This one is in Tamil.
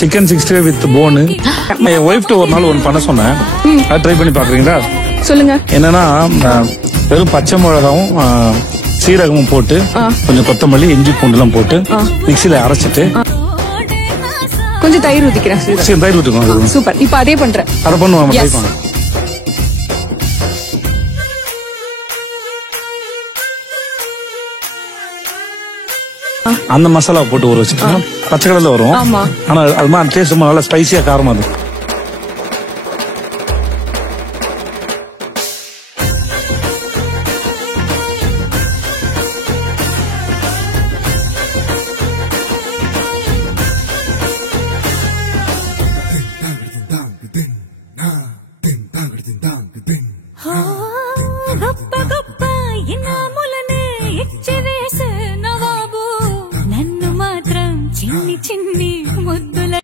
சிக்கன் 65 வித் போனு. என் ஒய்ஃப்ட்டு ஒரு நாள் ஒன்று பண்ண சொன்னேன், அது ட்ரை பண்ணி பாக்குறீங்களா? சொல்லுங்க. என்னன்னா வெறும் பச்சை மிளகாவும் சீரகமும் போட்டு கொஞ்சம் கொத்தமல்லி இஞ்சி பூண்டுலாம் போட்டு மிக்சியில அரைச்சிட்டு கொஞ்சம் தயிர் ஊத்திக்கிறேன். தயிர் ஊற்றிக்கோங்க. சூப்பர். இப்ப அதே பண்றேன். அதை பண்ணுவாங்க, ட்ரை பண்ணுங்க. அந்த மசாலா போட்டு ஊற வச்சுட்டோம். பச்சை கலர்ல வரும். ஆனா அது மாதிரி டேஸ்ட் நல்லா ஸ்பைசியா காரமா இருக்கும்.